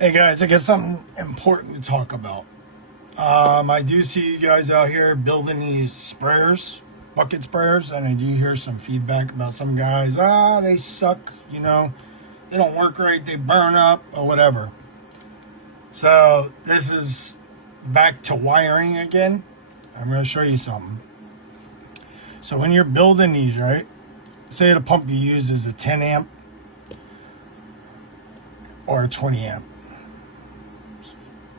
Hey guys, I got something important to talk about. I do see you guys out here building these sprayers, bucket sprayers, and I do hear some feedback about some guys. They suck, they don't work right, they burn up, or whatever. So, this is back to wiring again. I'm going to show you something. So, when you're building these, right, say the pump you use is a 10 amp or a 20 amp.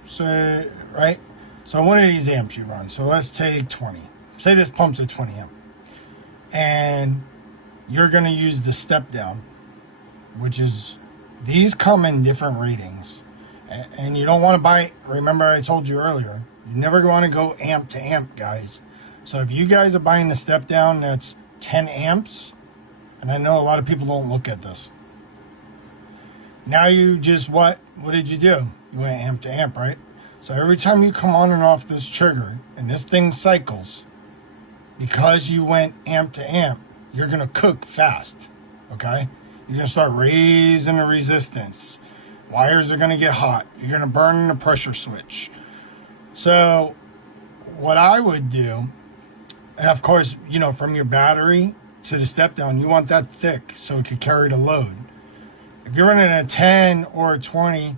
So, right? So one of these amps you run. So let's take 20. Say this pump's a 20 amp. And you're going to use the step down, which is, these come in different ratings. And you don't want to buy, remember I told you earlier, you never want to go amp to amp, guys. So if you guys are buying the step down that's 10 amps, and I know a lot of people don't look at this. Now you just, what did you do? You went amp to amp, right? So every time you come on and off this trigger and this thing cycles, because you went amp to amp, you're going to cook fast, okay? You're going to start raising the resistance. Wires are going to get hot. You're going to burn the pressure switch. So what I would do, and of course, from your battery to the step down, you want that thick so it could carry the load. If you're running a 10 or a 20,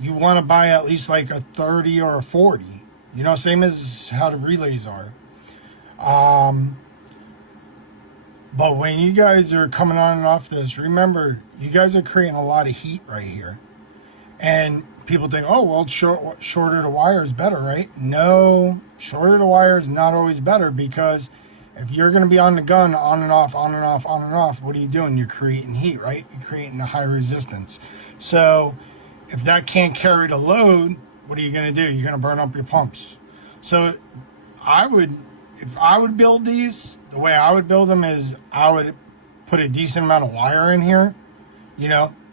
you want to buy at least like a 30 or a 40. Same as how the relays are. But when you guys are coming on and off this, remember, you guys are creating a lot of heat right here. And people think, oh, well, shorter the wire is better, right? No, shorter the wire is not always better, because if you're going to be on the gun, on and off, on and off, on and off, what are you doing? You're creating heat, right? You're creating a high resistance. So if that can't carry the load, what are you going to do? You're going to burn up your pumps. So if I would build these, the way I would build them is I would put a decent amount of wire in here,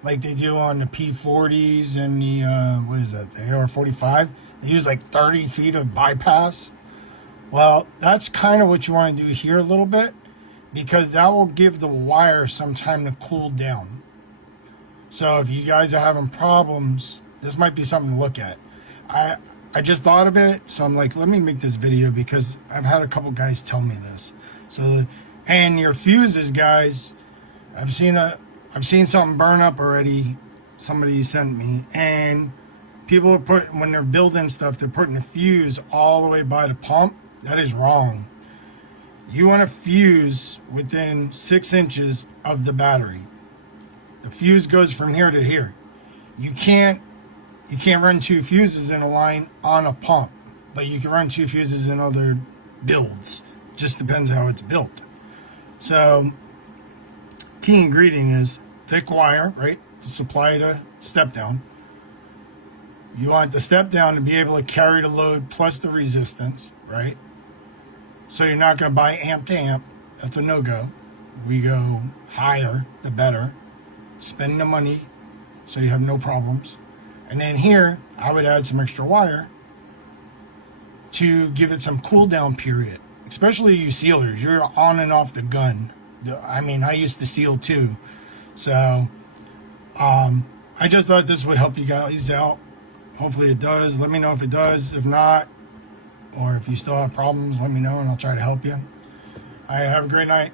like they do on the P40s and the, the AR-45. They use like 30 feet of bypass. Well, that's kind of what you want to do here a little bit, because that will give the wire some time to cool down. So if you guys are having problems, this might be something to look at. I just thought of it, so I'm like, let me make this video, because I've had a couple guys tell me this. So, and your fuses, guys, I've seen something burn up already. Somebody sent me, and people are when they're building stuff, they're putting a fuse all the way by the pump. That is wrong. You want a fuse within 6 inches of the battery. The fuse goes from here to here. You can't run 2 fuses in a line on a pump, but you can run 2 fuses in other builds. Just depends how it's built. So, key ingredient is thick wire, right, to supply the step down. You want the step down to be able to carry the load plus the resistance, right? So you're not going to buy amp to amp. That's a no-go. We go higher, the better. Spend the money so you have no problems. And then here, I would add some extra wire to give it some cool down period. Especially you sealers, you're on and off the gun. I mean, I used to seal too. So, I just thought this would help you guys out. Hopefully it does. Let me know if it does. If not, or if you still have problems, let me know and I'll try to help you. All right, have a great night.